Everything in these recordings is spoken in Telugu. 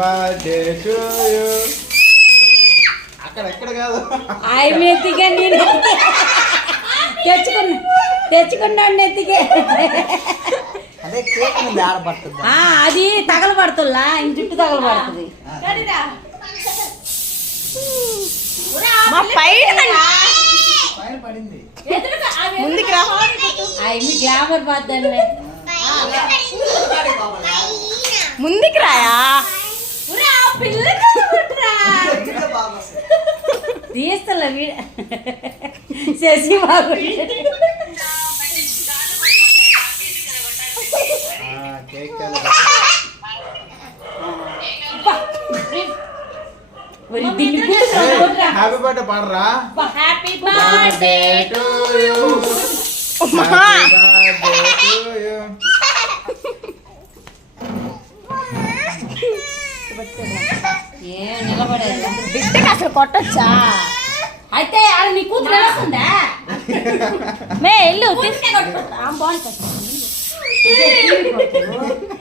Birthday to you. అక్కడ ఎక్కడ కాదు ఆయన ఎత్తికే నేను తెచ్చుకున్నాడు నెత్తికే. అదే కేక్ మీద ఆడబడుతుంది. అది తగలబడుతుందా ఇంక జుట్టు తగలబడుతుంది. పడింది ముందుకు రా. అవి గ్లామర్ బాద్దాన్ని ముందుకు రాయా తీస్తలే వీడ శశి బాబు. హ్యాపీ బర్త్డే పాడరా. Happy birthday to you. బిడ్డకి అసలు కొట్టొచ్చా? అయితే అది నీ కూతురు వస్తుందా? మే ఇల్లు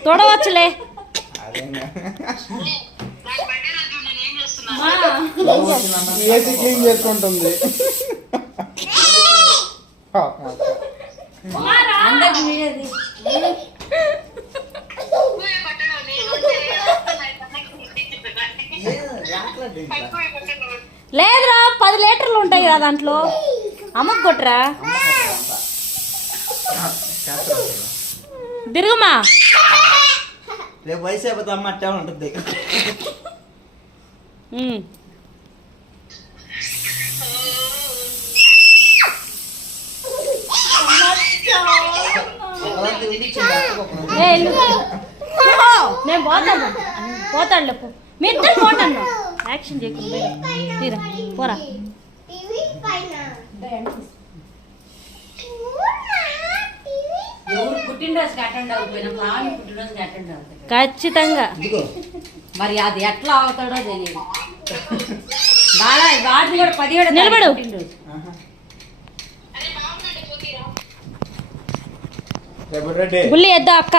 తొడవచ్చులే. ఏసీ క్లీన్ చేసుకుంటుంది. లేదురా 10 లీటర్లు ఉంటాయి కదా దాంట్లో. అమ్మకు కొట్టరా తిరుగుమా. రేపు వయసు అయిపోతే అమ్మ అట్టే ఉంటుంది. నేను పోతాడు మీ ఇద్దరు పోతాను. యాక్షన్ చేయకుండా తీరా పోరా. పుట్టినరోజుకి అటెండ్ అవ్వకపోయినా పావని పుట్టినరోజుకి అటెండ్ అవుతాయి ఖచ్చితంగా. మరి అది ఎట్లా అవుతాడో తెలియదు. బాగా వాడిని కూడా 17 నిలబడు. రేపు రెడ్డి గుళ్ళి ఎద్దా అక్క.